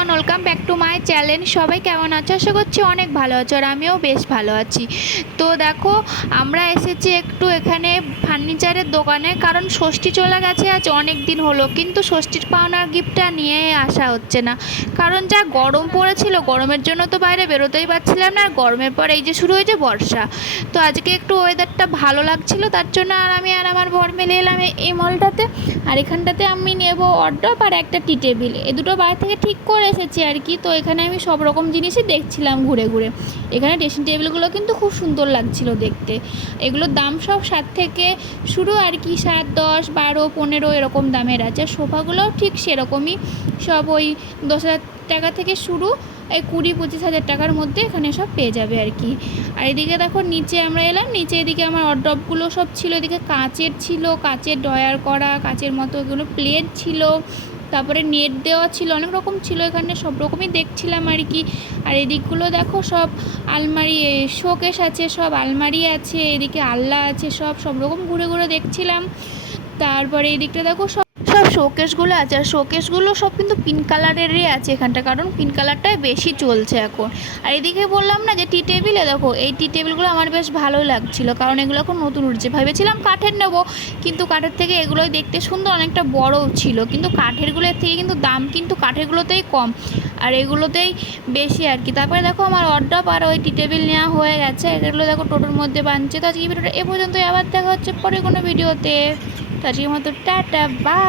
Everyone, welcome back to my channel. সবাই কেমন আছো? আশা করছি অনেক ভালো আছো, আর আমিও বেশ ভালো আছি। তো দেখো, আমরা এসেছি একটু এখানে ফার্নিচারের দোকানে, কারণ ষষ্ঠী চলে গেছে আজ অনেক দিন হলো, কিন্তু ষষ্ঠীর পাওনার গিফটটা নিয়ে আসা হচ্ছে না। কারণ যা গরম পড়েছিল, গরমের জন্য তো বাইরে বেরোতেই পারছিলাম না, আর গরমের পর এই যে শুরু হয়েছে বর্ষা। তো আজকে একটু ওয়েদারটা ভালো লাগছিল, তার জন্য আমি আর আমার বর মিলে এলাম এই মলটাতে। আর এখানটাতে আমি নেব অর্ডার আর একটা টি টেবিল, এই দুটো বাইরে থেকে ঠিক করে এসেছি আর কি। তো এখানে আমি সব রকম জিনিসই দেখছিলাম ঘুরে ঘুরে। এখানে ড্রেসিং টেবিলগুলো কিন্তু খুব সুন্দর লাগছিল দেখতে। এগুলোর দাম সব 7 থেকে শুরু আর কি, 7, 10, 12, 15 এরকম দামের আছে। সোফাগুলোও ঠিক সেরকমই, সব ওই 10,000 টাকা থেকে শুরু, এই 20-25 হাজার টাকার মধ্যে এখানে সব পেয়ে যাবে আর কি। আর এদিকে দেখো, নিচে আমরা এলাম, নিচে এদিকে আমার অর্ডারগুলো সব ছিল। এদিকে কাচের ছিল, কাচের ড্রয়ার করা, কাচের মতো এগুলো প্লেট ছিল, তারপরে নেট দেওয়া ছিল, অনেক রকম ছিল এখানে, সব রকমই দেখছিলাম আর কি। আর এদিকগুলো দেখো, সব আলমারি, শোকেস আছে, সব আলমারি আছে, এদিকে আলনা আছে, সব রকম ঘুরে ঘুরে দেখছিলাম। তারপরে এই দিকটা দেখো, সব শোকেসগুলো আছে, আর শোকেসগুলো সব কিন্তু পিঙ্ক কালারেরই আছে এখানটা, কারণ পিঙ্ক কালারটাই বেশি চলছে এখন। আর এদিকে বললাম না যে টি টেবিলে, দেখো এই টি টেবিলগুলো আমার বেশ ভালোই লাগছিল, কারণ এগুলো এখন নতুন উঠছে। ভেবেছিলাম কাঠের নেব, কিন্তু কাঠের থেকে এগুলোই দেখতে সুন্দর, অনেকটা বড়ও ছিল, কিন্তু কাঠেরগুলোর থেকে কিন্তু দাম কিন্তু কাঠেরগুলোতেই কম, আর এগুলোতেই বেশি আর কি। তারপরে দেখো, আমার অর্ডার আর ওই টি টেবিল নেওয়া হয়ে গেছে, এগুলো দেখো টোটোর মধ্যে বানছে। তো আজকে ভিডিওটা এ পর্যন্তই, আবার দেখা হচ্ছে পরে কোনো ভিডিওতে। তো আজকের মতো টাটা, বাই।